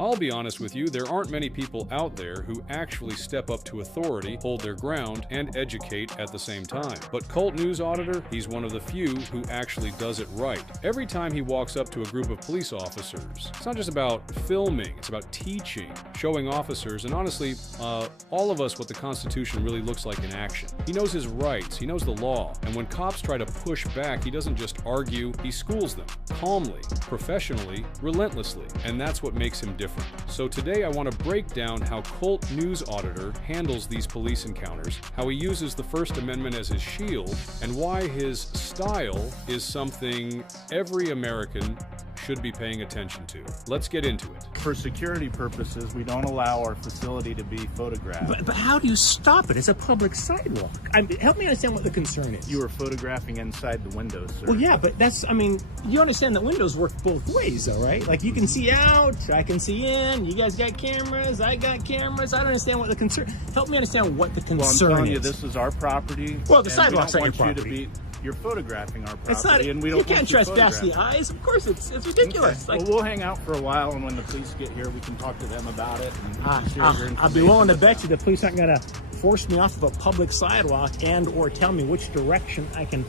I'll be honest with you, there aren't many people out there who actually step up to authority, hold their ground, and educate at the same time. But Cult News Auditor, he's one of the few who actually does it right. Every time he walks up to a group of police officers, it's not just about filming, it's about teaching, showing officers, and honestly, all of us what the Constitution really looks like in action. He knows his rights, he knows the law, and when cops try to push back, he doesn't just argue, he schools them, calmly, professionally, relentlessly, and that's what makes him different. So today I want to break down how Cult News Auditor handles these police encounters, how he uses the First Amendment as his shield, and why his style is something every American should be paying attention to. Let's get into it. For security purposes, we don't allow our facility to be photographed. But how do you stop it? It's a public sidewalk. Help me understand what the concern is. You were photographing inside the windows, sir. Well, yeah, but that's, I mean, you understand that windows work both ways, though, right? Like, you can see out, I can see in, you guys got cameras, I got cameras. I don't understand what the concern, help me understand what the concern is. Well, I'm telling you, this is our property. Well, the sidewalk's not your property. You're photographing our property, it's not, and we don't. You can't trespass the eyes. Of course, it's ridiculous. Okay. Like, well, we'll hang out for a while, and when the police get here, we can talk to them about it. And I'll be willing to bet you the police aren't going to force me off of a public sidewalk and/or tell me which direction I can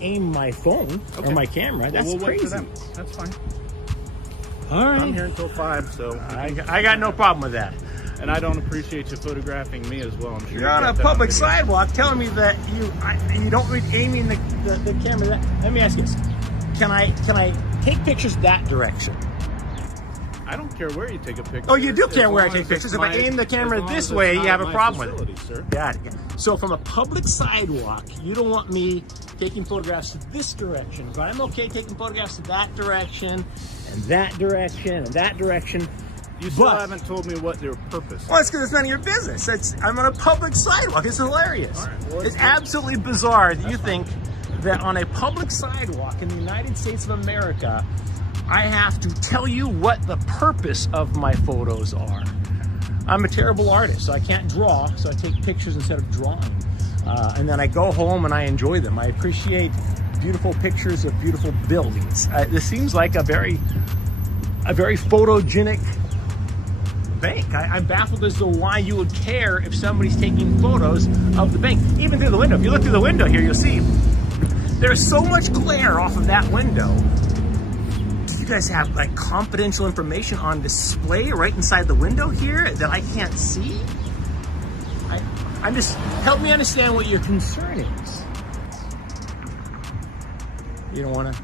aim my phone or my camera. That's we'll crazy. Wait for them. That's fine. All right. I'm here until 5, so I got no problem with that. And I don't appreciate you photographing me as well. I'm sure you're on a public sidewalk telling me that you don't be aiming the camera. Let me ask you this: Can I take pictures that direction? I don't care where you take a picture. Oh, you do care where I take pictures. If I aim the camera this way, you have a problem with it. Sir. Got it. So from a public sidewalk, you don't want me taking photographs this direction, but I'm okay taking photographs that direction, and that direction, and that direction. You still haven't told me what their purpose is. Well, it's because it's none of your business. I'm on a public sidewalk. It's hilarious. All right, well, it's absolutely bizarre that you think that on a public sidewalk in the United States of America, I have to tell you what the purpose of my photos are. I'm a terrible artist, so I can't draw, so I take pictures instead of drawing. And then I go home and I enjoy them. I appreciate beautiful pictures of beautiful buildings. This seems like a very photogenic bank. I'm baffled as to why you would care if somebody's taking photos of the bank, even through the window. If you look through the window here, you'll see there's so much glare off of that window. Do you guys have like confidential information on display right inside the window here that I can't see? I'm just, help me understand what your concern is. You don't want to?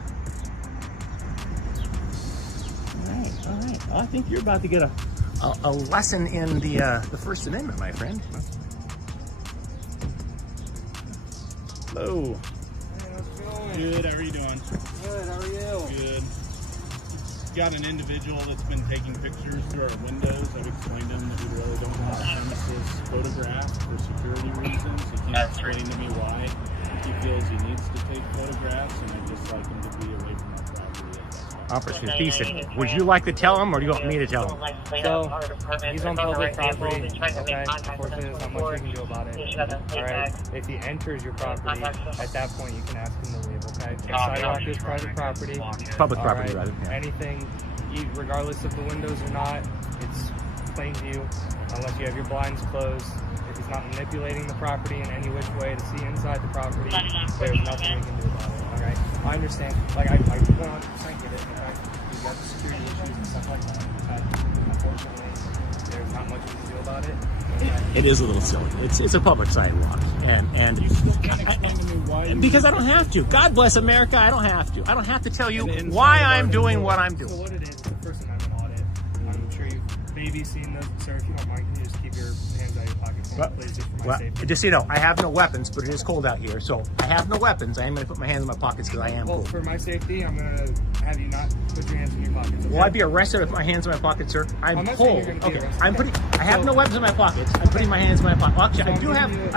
All right. Well, I think you're about to get a lesson in the First Amendment, my friend. Hello. Hey, how's it going? Good, how are you doing? Good, how are you? Good. Got an individual that's been taking pictures through our windows. I've explained to him that we really don't want the premises photographed for security reasons. He can't explain to me why he feels he needs to take photographs, and I'd just like him to be away from our property. Officer Thiessen, would you like to tell him, or do you want me to tell him? So, he's on public property, okay? Unfortunately, there's not much we can do about it. Alright? If he enters your property, at that point you can ask him to leave, okay? The sidewalk is private property. Public property, right? rather. Yeah. Anything, regardless of the windows or not, it's plain view, unless you have your blinds closed. If he's not manipulating the property in any which way to see inside the property, there's nothing we can do about it, alright? I understand, like, I 100% get it, okay? You got security issues and stuff like that, but unfortunately, there's not much we can do about it. It is a little silly. It's a public sidewalk, and You still can't explain to me why because I don't have to. God bless America, I don't have to. I don't have to tell you why I'm doing what I'm doing. So what it is, the First Amendment audit, I'm sure you've maybe seen those. Sir, if you don't mind, can you just keep your hands out of your pocket for me, please, just for my safety? Just so you know, I have no weapons, but it is cold out here, so I have no weapons. I am going to put my hands in my pockets because I am Well, cold. for my safety, I'm going to have you not put your hands in your pockets. Okay? Will I be arrested with my hands in my pockets, sir? I'm not saying cold. you're gonna be Okay, arrested. I have no weapons in my pockets. I'm putting my hands in my pocket. Well, actually, I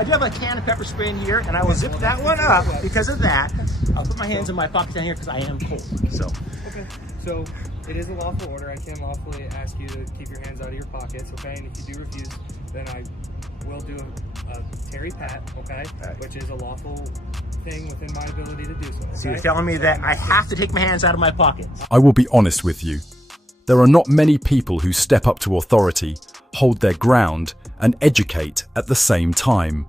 do have a can of pepper spray in here, and I will zip that one up because of that. I'll put my hands in my pockets down here because I am cold. So. Okay. So it is a lawful order. I can lawfully ask you to keep your hands out of your pockets, okay? And if you do refuse, then I will do a Terry Pat, okay? Right. Which is a lawful thing within my ability to do so. Okay? So you're telling me that I have to take my hands out of my pockets? I will be honest with you. There are not many people who step up to authority, hold their ground, and educate at the same time.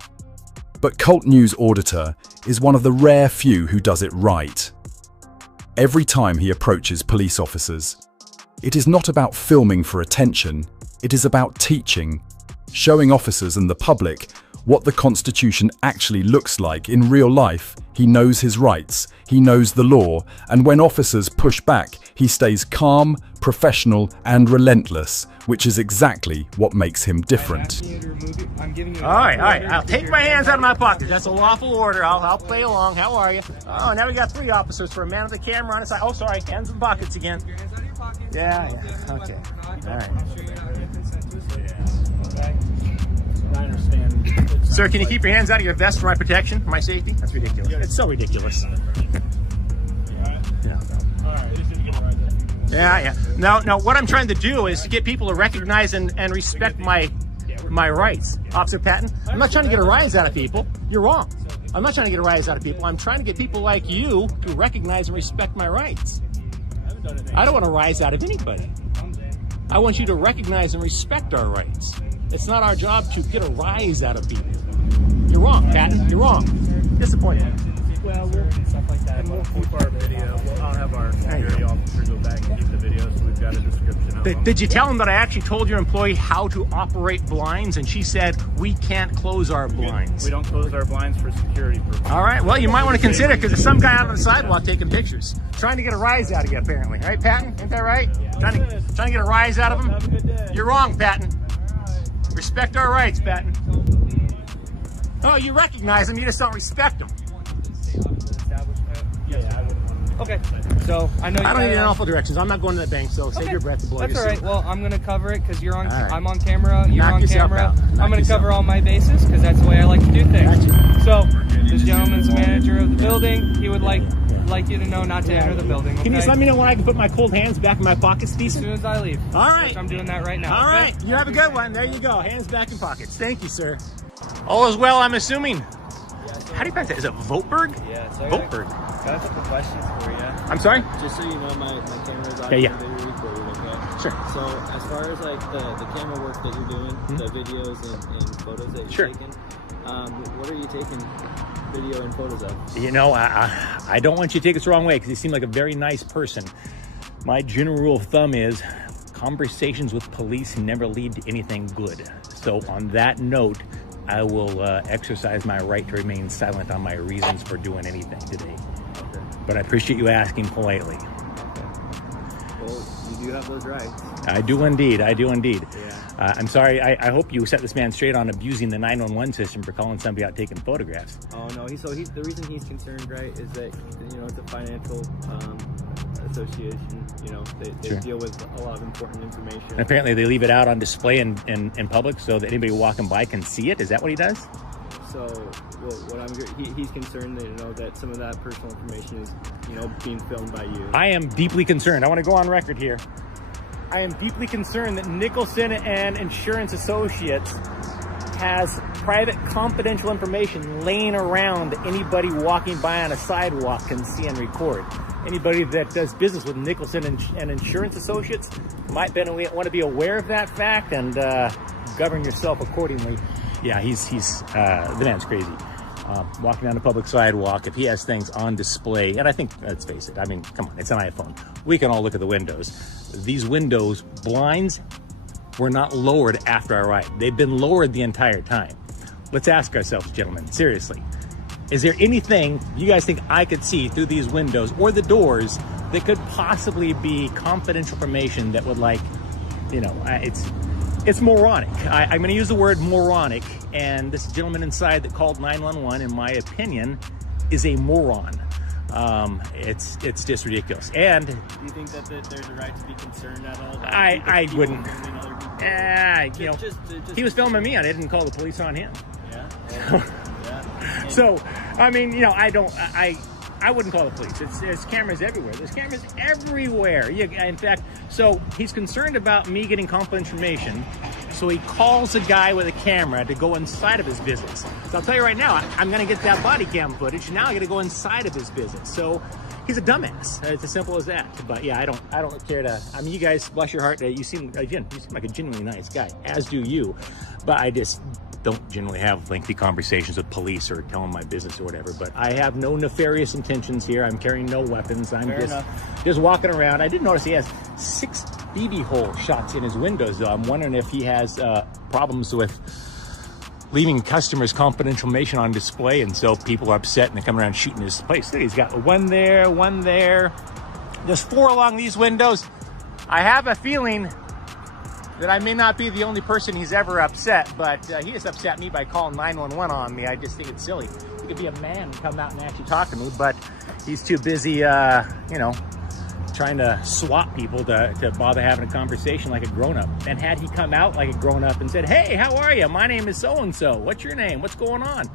But Cult News Auditor is one of the rare few who does it right. Every time he approaches police officers, it is not about filming for attention, it is about teaching, showing officers and the public what the Constitution actually looks like in real life. He knows his rights, he knows the law, and when officers push back, he stays calm, professional, and relentless, which is exactly what makes him different. All right, I'll take my hands out of my pockets. That's a lawful order. I'll play along. How are you? Oh, now we got 3 officers for a man with a camera on his side. Oh, sorry, hands in pockets again. Yeah, okay. All right. I understand. Sir, can you keep your hands out of your vest for my protection, for my safety? That's ridiculous. It's so ridiculous. Yeah. Now, what I'm trying to do is to get people to recognize and respect my rights. Officer Patton, I'm not trying to get a rise out of people. You're wrong. I'm not trying to get a rise out of people. I'm trying to get people like you to recognize and respect my rights. I don't want a rise out of anybody. I want you to recognize and respect our rights. It's not our job to get a rise out of people. You're wrong, Patton. You're wrong. Disappointed. Well, stuff like that. We'll keep our video. I'll have our security officer go back and keep the video, so we've got a description of them. Did you tell him that I actually told your employee how to operate blinds, and she said we can't close our blinds? We don't close our blinds for security purposes. All right. Well, you might want to consider, because there's some guy out on the sidewalk taking pictures, trying to get a rise out of you, apparently. Right, Patton? Ain't that right? Trying to get a rise out of him? Have a good day. You're wrong, Patton. Respect our rights, Patton. Oh, you recognize them, you just don't respect them. Okay, so I know I don't need an awful directions. I'm not going to the bank, so save your breath to blow That's your all right. suit. Well, I'm going to cover it because you're on. All right. I'm on camera. You're Knock on yourself camera. out. Knock I'm going to yourself cover out. all my bases because that's the way I like to do things. Gotcha. So this gentleman's the manager of the building. He would like you to know not to enter the building. Okay? Can you just let me know when I can put my cold hands back in my pockets, As decent? soon as I leave. All right. Which I'm doing that right now. All okay? right. You have a good one. There you go. Hands back in pockets. Thank you, sir. All is well, I'm assuming. How do you pronounce that? Is it Votberg? Yeah, so Votberg. got a couple questions for you. I'm sorry? Just so you know, my camera's on Yeah. and video recorded, okay? Sure. So as far as like the camera work that you're doing, the videos and photos that you're taking, what are you taking video and photos of? You know, I don't want you to take this the wrong way because you seem like a very nice person. My general rule of thumb is conversations with police never lead to anything good. So on that note, I will exercise my right to remain silent on my reasons for doing anything today. Okay. But I appreciate you asking politely. Well, you do have those rights. I do indeed. I do indeed. Yeah. I'm sorry. I hope you set this man straight on abusing the 911 system for calling somebody out taking photographs. Oh no, the reason he's concerned, right, is that it's a financial association. They Sure. deal with a lot of important information. And apparently they leave it out on display in public so that anybody walking by can see it. Is that what he does? So, he's concerned that that some of that personal information is being filmed by you. I am deeply concerned. I want to go on record here. I am deeply concerned that Nicholson and Insurance Associates has private confidential information laying around that anybody walking by on a sidewalk can see and record. Anybody that does business with Nicholson and Insurance Associates might want to be aware of that fact and govern yourself accordingly. Yeah, the man's crazy. Walking down a public sidewalk, if he has things on display, and I think, let's face it, I mean, come on, it's an iPhone. We can all look at the windows. These windows, blinds, were not lowered after I arrived. They've been lowered the entire time. Let's ask ourselves, gentlemen, seriously, is there anything you guys think I could see through these windows or the doors that could possibly be confidential information that would it's moronic. I'm going to use the word moronic, and this gentleman inside that called 911, in my opinion, is a moron. It's just ridiculous. And do you think that there's a right to be concerned at all? I wouldn't. Just He was filming me. I didn't call the police on him. Yeah. Yeah. So, I mean, I wouldn't call the police. There's cameras everywhere. There's cameras everywhere. In fact, so he's concerned about me getting confidential information. So he calls a guy with a camera to go inside of his business. So I'll tell you right now, I'm going to get that body cam footage. Now I got to go inside of his business. So he's a dumbass. It's as simple as that. But yeah, I don't care to. I mean, you guys, bless your heart. You seem like a genuinely nice guy, as do you. But I just don't generally have lengthy conversations with police or tell them my business or whatever. But I have no nefarious intentions here. I'm carrying no weapons. I'm just walking around. I did notice he has 6 BB hole shots in his windows, though. I'm wondering if he has problems with leaving customers' confidential information on display, and so people are upset and they come around shooting his place. He's got one there, one there. There's 4 along these windows. I have a feeling that I may not be the only person he's ever upset, but he has upset me by calling 911 on me. I just think it's silly. He could be a man and come out and actually talk to me, but he's too busy, you know, trying to swat people to bother having a conversation like a grown-up. And had he come out like a grown-up and said, hey, how are you? My name is so-and-so. What's your name? What's going on?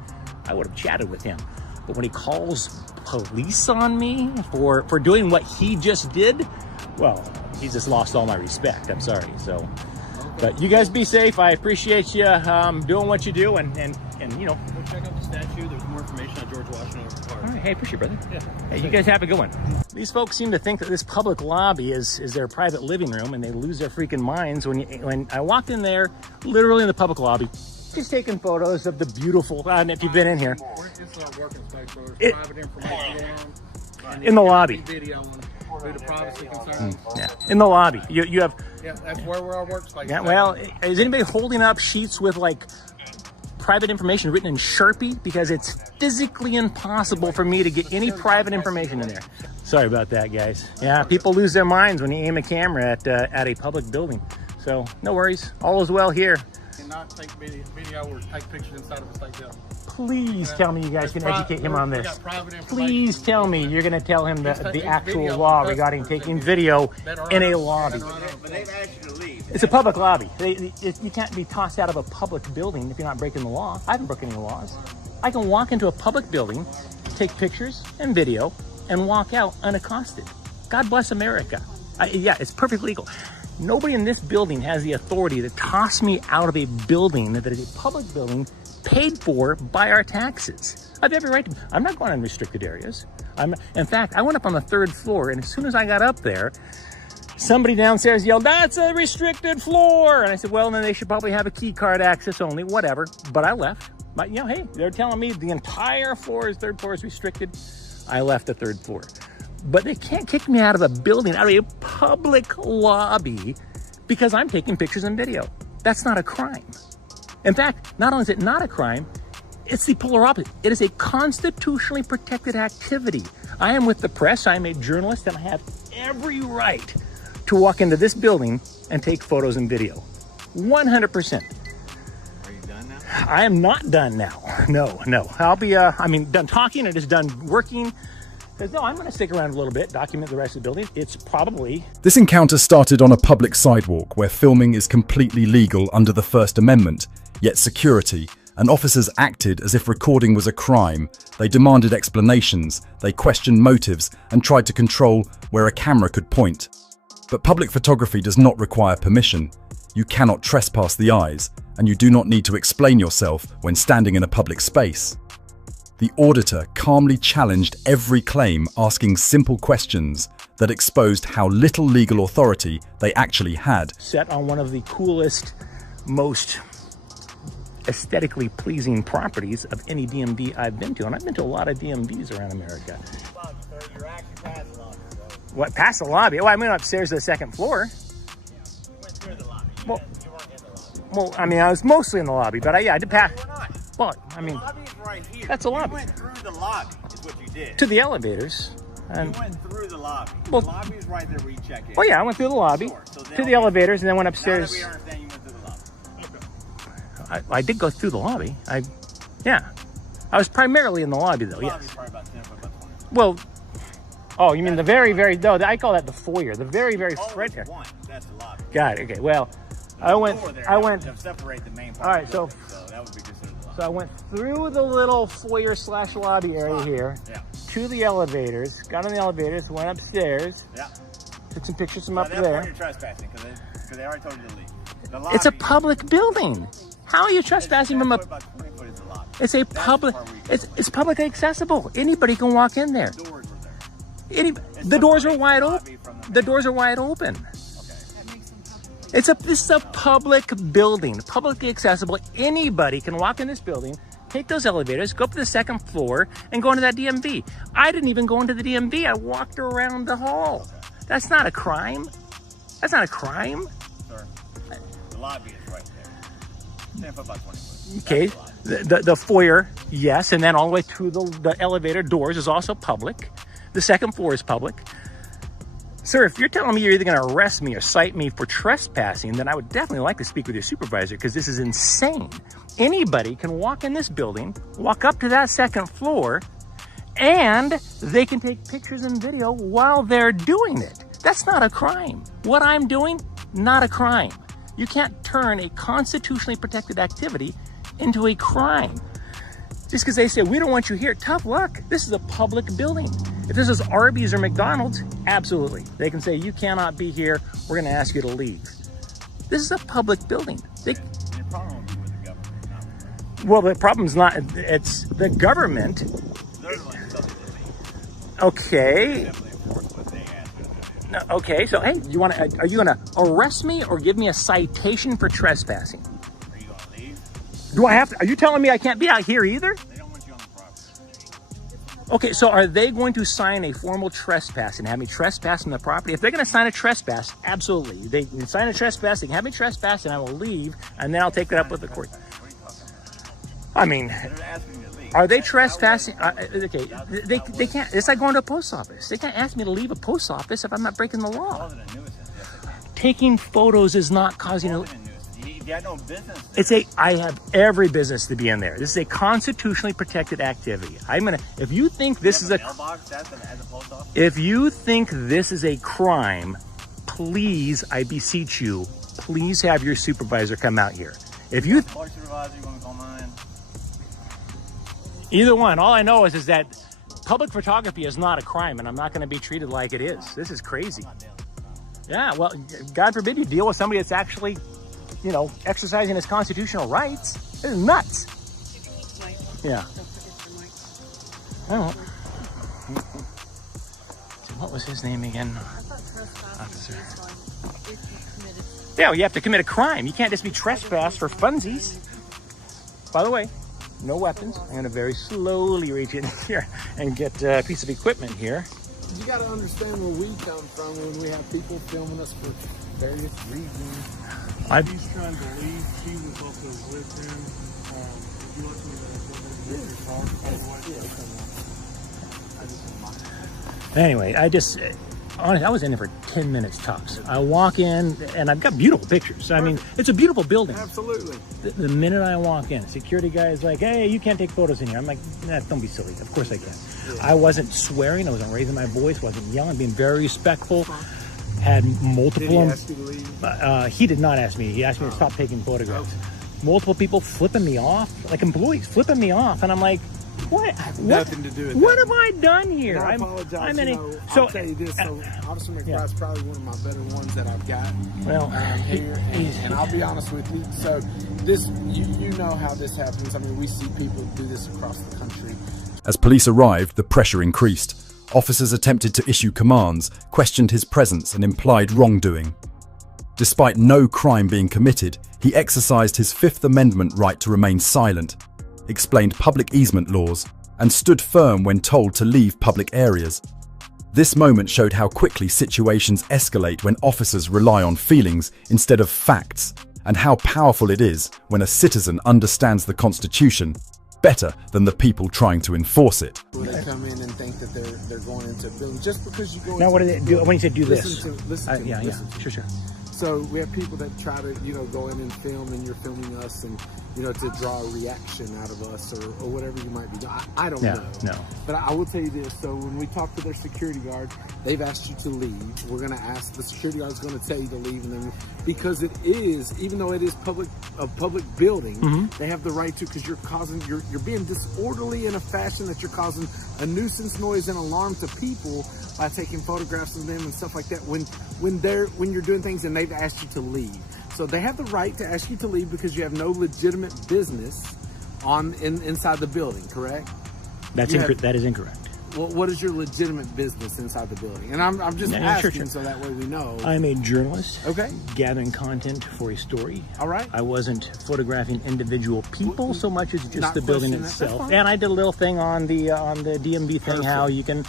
I would have chatted with him. But when he calls police on me for doing what he just did, well, he's just lost all my respect. I'm sorry. So, but you guys be safe. I appreciate you doing what you do, and you know. Go check out the statue. There's more information on George Washington Park. All right, hey, appreciate it, brother. Yeah. Hey, you guys have a good one. These folks seem to think that this public lobby is their private living room, and they lose their freaking minds when I walked in there, literally in the public lobby, just taking photos of the beautiful. And if you've been in here, It's our working space, so there's private information on. in the lobby. Video due to privacy concerns. Yeah, in the lobby. You have. Yeah, that's where our workspace. Yeah. Well, is anybody holding up sheets with like private information written in Sharpie? Because it's physically impossible for me to get any private information in there. Sorry about that, guys. Yeah, people lose their minds when you aim a camera at a public building. So no worries, all is well here. And not take video or take pictures inside of a state building. Please tell me you guys can educate him on this. Please tell me you're going to tell him the actual law regarding taking video in a lobby. But they've asked you to leave. It's a public lobby. You can't be tossed out of a public building if you're not breaking the law. I haven't broken any laws. I can walk into a public building, take pictures and video, and walk out unaccosted. God bless America. Yeah, it's perfectly legal. Nobody in this building has the authority to toss me out of a building that is a public building paid for by our taxes. I have every right to. I'm not going in restricted areas. In fact, I went up on the 3rd floor, and as soon as I got up there, somebody downstairs yelled, "That's a restricted floor!" And I said, well, then they should probably have a key card access only, whatever. But I left. But, you know, hey, they're telling me the entire floor is 3rd floor is restricted. I left the 3rd floor. But they can't kick me out of a building, out of a public lobby, because I'm taking pictures and video. That's not a crime. In fact, not only is it not a crime, it's the polar opposite. It is a constitutionally protected activity. I am with the press, I'm a journalist, and I have every right to walk into this building and take photos and video. 100%. Are you done now? I am not done now. No. I'll be, done talking and just done working. Because no, I'm going to stick around a little bit, document the rest of the building. It's probably... This encounter started on a public sidewalk where filming is completely legal under the First Amendment, yet security and officers acted as if recording was a crime. They demanded explanations, they questioned motives and tried to control where a camera could point. But public photography does not require permission. You cannot trespass the eyes, and you do not need to explain yourself when standing in a public space. The auditor calmly challenged every claim, asking simple questions that exposed how little legal authority they actually had. Set on one of the coolest, most aesthetically pleasing properties of any DMV I've been to. And I've been to a lot of DMVs around America. You're actually past the lobby, bro. What, past the lobby? Well, I went upstairs to the 2nd floor. You went through the lobby. You weren't in the lobby. Well, I mean, I was mostly in the lobby, but I did pass. You're not. Well, I mean, The lobby is right here. That's a lobby. You went through the lobby, is what you did. to the elevators. You And, went through the lobby. Well- The lobby is right there where you check in. well, yeah, I went through the lobby, Sure. So to the elevators, and then went upstairs. Now that we understand you went through the lobby. I did go through the lobby. Yeah. I was primarily in the lobby, though, The lobby's yes. probably about 10 foot, about 20. Well, oh, you mean the very, no, I call that the foyer. The very, Oh, right there. there's one. That's the lobby. Got it, okay. Well, Door there to separate the main part. All right, of the so- building, so that would be considered the lobby. So I went through the little foyer / lobby area here Yeah. to the elevators, got on the elevators, went upstairs, Yeah. took some pictures from By up that point, there. you're trespassing because they already told you to leave. The It's a lobby- public building. How are you trespassing from a? About 20 foot is the lobby. It's a That's public. the part where you It's publicly accessible. Anybody can walk in there. Doors were there. The doors are wide open. The doors are wide open. This is a public building, publicly accessible. Anybody can walk in this building, take those elevators, go up to the second floor, and go into that DMV. I didn't even go into the DMV. I walked around the hall. That's not a crime. That's not a crime. Sir, the lobby is right there. 10 foot by 20 foot. Okay, the foyer, yes, and then all the way to the elevator doors is also public. The second floor is public. Sir, if you're telling me you're either going to arrest me or cite me for trespassing, then I would definitely like to speak with your supervisor, because this is insane. Anybody can walk in this building, walk up to that second floor, and they can take pictures and video while they're doing it. That's not a crime. What I'm doing, not a crime. You can't turn a constitutionally protected activity into a crime. Just because they say, we don't want you here, tough luck. This is a public building. If this is Arby's or McDonald's, absolutely. They can say, you cannot be here. We're gonna ask you to leave. This is a public building. The problem will be with the government, not with Well, the problem's not, it's the government. they're the ones that leave. Okay. Definitely enforce what they ask them to do. No, okay, so hey, are you gonna arrest me or give me a citation for trespassing? Are you going to leave? Do I have to, are you telling me I can't be out here either? They don't want you on the property. Okay, so are they going to sign a formal trespass and have me trespass on the property? If they're going to sign a trespass, absolutely. They can sign a trespass, they can have me trespass, and I will leave, and then I'll take it up with the court. What are you talking about? I mean, They're asking you to leave. are they trespassing? Okay, they can't, it's like going to a post office. They can't ask me to leave a post office if I'm not breaking the law. Other than nuisance, yes. Taking photos is not causing a... Other than nuisance. You got no business there. It's I have every business to be in there. This is a constitutionally protected activity. If you think this is a... mailbox as a post office? If you think this is a crime, please, I beseech you, please have your supervisor come out here. If you, Board supervisor, you want to call mine? either one, all I know is that public photography is not a crime, and I'm not going to be treated like it is. This is crazy. Yeah, well, God forbid you deal with somebody that's actually, you know, exercising his constitutional rights. This is nuts. Yeah. I don't know. What was his name again? Officer. Yeah, well, you have to commit a crime. You can't just be trespassed for funsies. By the way, no weapons. I'm going to very slowly reach in here and get a piece of equipment here. You got to understand where we come from when we have people filming us for various reasons. He's trying to leave. She was also with him. Would you like me to get your car? Anyway, honestly, I was in there for 10 minutes tops. I walk in, and I've got beautiful pictures. I mean, it's a beautiful building. Absolutely. The minute I walk in, security guy is like, hey, you can't take photos in here. I'm like, nah, don't be silly. Of course I can. Yeah. I wasn't swearing. I wasn't raising my voice. Wasn't yelling. Being very respectful. Had multiple... Did he ask you to leave? He did not ask me. He asked me to stop taking photographs. Okay. Multiple people flipping me off, like employees flipping me off. And I'm like, what? Nothing to do with what that. have I done here? I apologize. I'll tell you this. So Officer McBride's probably one of my better ones that I've got here. And I'll be honest with you. So this, you know how this happens. I mean, we see people do this across the country. As police arrived, the pressure increased. Officers attempted to issue commands, questioned his presence and implied wrongdoing. Despite no crime being committed, he exercised his Fifth Amendment right to remain silent, explained public easement laws, and stood firm when told to leave public areas. This moment showed how quickly situations escalate when officers rely on feelings instead of facts, and how powerful it is when a citizen understands the Constitution better than the people trying to enforce it. They come in and think that they're going into a building just because you go. Now, what do they do when you say do this? Listen to yeah, sure. So we have people that try to, go in and film, and you're filming us, and to draw a reaction out of us or whatever you might be doing. I don't know. No. But I will tell you this. So when we talk to their security guard, they've asked you to leave. We're going to ask, the security guard is going to tell you to leave, and then because it is, even though it is a public building, they have the right to, because you're being disorderly in a fashion that you're causing a nuisance, noise, and alarm to people by taking photographs of them and stuff like that. When you're doing things and they've asked you to leave. So they have the right to ask you to leave because you have no legitimate business inside the building, correct? That is incorrect. Well, what is your legitimate business inside the building? And I'm just asking so that way we know. I'm a journalist. Okay. Gathering content for a story. All right. I wasn't photographing individual people so much as just the building itself. That. And I did a little thing on the DMV thing, how you can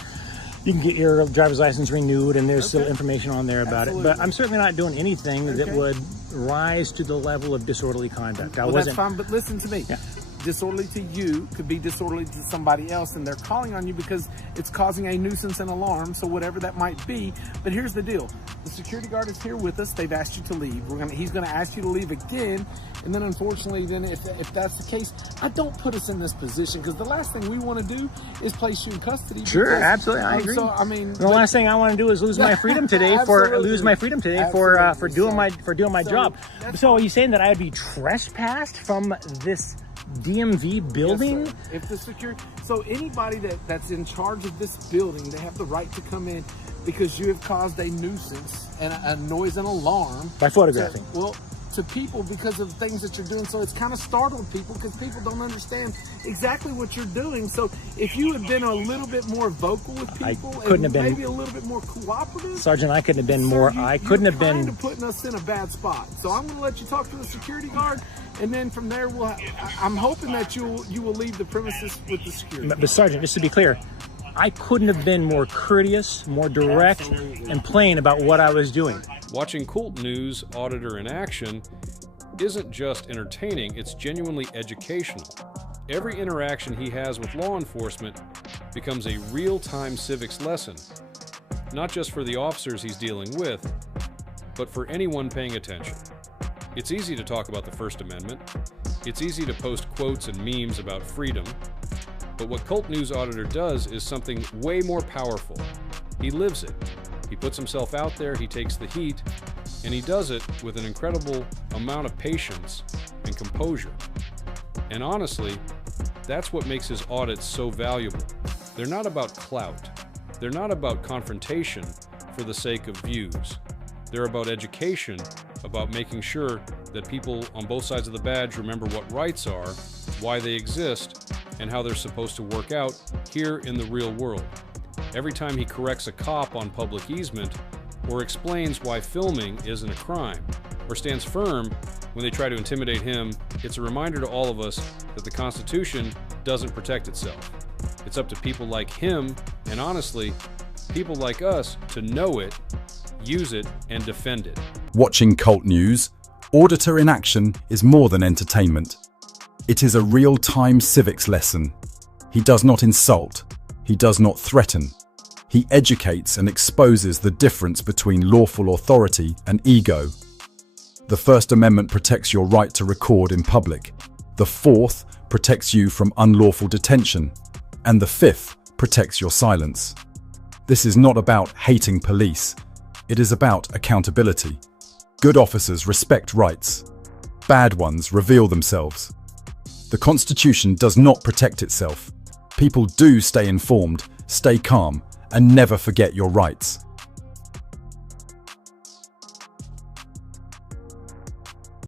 get your driver's license renewed, and there's still information on there about it. But I'm certainly not doing anything that would rise to the level of disorderly conduct. Well, that's fine, but listen to me. Yeah. Disorderly to you could be disorderly to somebody else, and they're calling on you because it's causing a nuisance and alarm, so whatever that might be. But here's the deal. The security guard is here with us. They've asked you to leave. He's going to ask you to leave again, and then unfortunately, then if that's the case, I don't put us in this position, because the last thing we want to do is place you in custody. Sure, absolutely, I agree. So, I mean, the last thing I want to do is lose my freedom today for doing my job. So are you saying that I would be trespassed from this DMV building? Yes, if the security, so anybody that's in charge of this building, they have the right to come in because you have caused a nuisance and a noise and alarm by photographing. To people because of things that you're doing. So it's kind of startled people because people don't understand exactly what you're doing. So if you had been a little bit more vocal with people maybe a little bit more cooperative, Sergeant, I couldn't have been more. I couldn't have been. You're putting us in a bad spot. So I'm going to let you talk to the security guard, and then from there I'm hoping that you will leave the premises with the security. But Sergeant, just to be clear, I couldn't have been more courteous, more direct, and plain about what I was doing. Watching Cult News Auditor in action isn't just entertaining, it's genuinely educational. Every interaction he has with law enforcement becomes a real-time civics lesson, not just for the officers he's dealing with, but for anyone paying attention. It's easy to talk about the First Amendment. It's easy to post quotes and memes about freedom. But what Cult News Auditor does is something way more powerful. He lives it. He puts himself out there, he takes the heat, and he does it with an incredible amount of patience and composure. And honestly, that's what makes his audits so valuable. They're not about clout. They're not about confrontation for the sake of views. They're about education, about making sure that people on both sides of the badge remember what rights are, why they exist, and how they're supposed to work out here in the real world. Every time he corrects a cop on public easement, or explains why filming isn't a crime, or stands firm when they try to intimidate him, it's a reminder to all of us that the Constitution doesn't protect itself. It's up to people like him, and honestly, people like us, to know it, use it, and defend it. Watching Cult News, Auditor in action is more than entertainment. It is a real-time civics lesson. He does not insult. He does not threaten. He educates and exposes the difference between lawful authority and ego. The First Amendment protects your right to record in public. The Fourth protects you from unlawful detention. And the Fifth protects your silence. This is not about hating police. It is about accountability. Good officers respect rights. Bad ones reveal themselves. The Constitution does not protect itself. People do stay informed, stay calm, and never forget your rights.